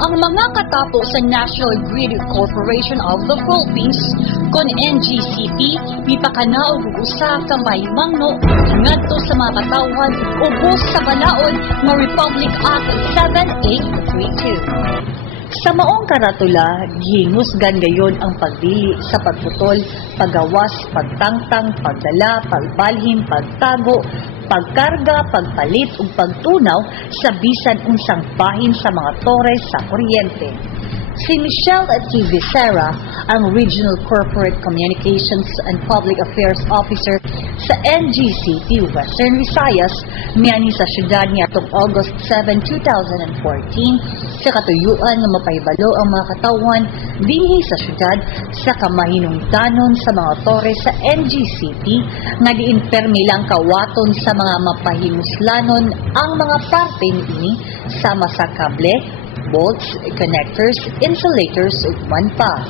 ang mga katapo sa National Grid Corporation of the Philippines kon NGCP mipakanaog og usa ka mahimangno ngadto sa mga katawhan ubos sa balaod nga Republic Act 7832. Sa maong karatula, gihingusgan gayon ang pagdili sa pagputol, paggawas, pagtangtang, pagdala, pagbalhin, pagtago, pagkarga, pagpalit ug pagtunaw sa bisan unsang bahin sa mga tore sa kuryente. Si Michelle T. Becerra, ang Regional Corporate Communications and Public Affairs Officer sa NGCP Western Visayas, miani sa syudad niya atong August 7, 2014, sa katuyuan nga mapahibalo ang mga katawhan dinhi sa syudad sa kamahinungdanon sa mga tore sa NGCP nga diinpermi lang kawaton sa mga mapahimuslanon ang mga parte niini sama sa kable, bolts, connectors, insulators ug man pa.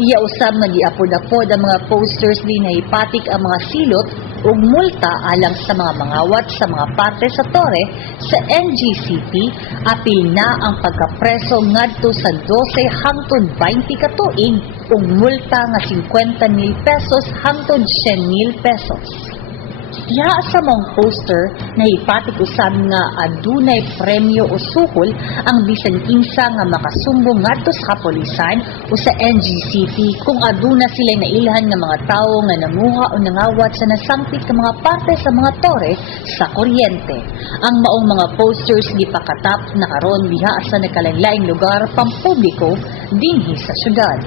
Iya usab nga giapod-apod ang mga posters din na ipatik ang mga silot ug multa alang sa mga mangawat sa mga parte sa tore sa NGCP apil na ang pagkapreso ngadto sa 12 hangtod 20 ka tuig ug multa nga 50,000 pesos hangtod 100,000 pesos. Diha sa mong poster na ipatik usab nga adunay premyo o sukol ang bisan kinsa nga makasumbong ngadto sa kapulisan o sa NGCP kung aduna sila nailhan nga mga tawo nga nanguha o nangawat sa nasangpit nga mga parte sa mga tore sa kuryente. Ang maong mga posters gipakatap na karon diha sa nakalain-laing lugar pampubliko dinhi sa syudad.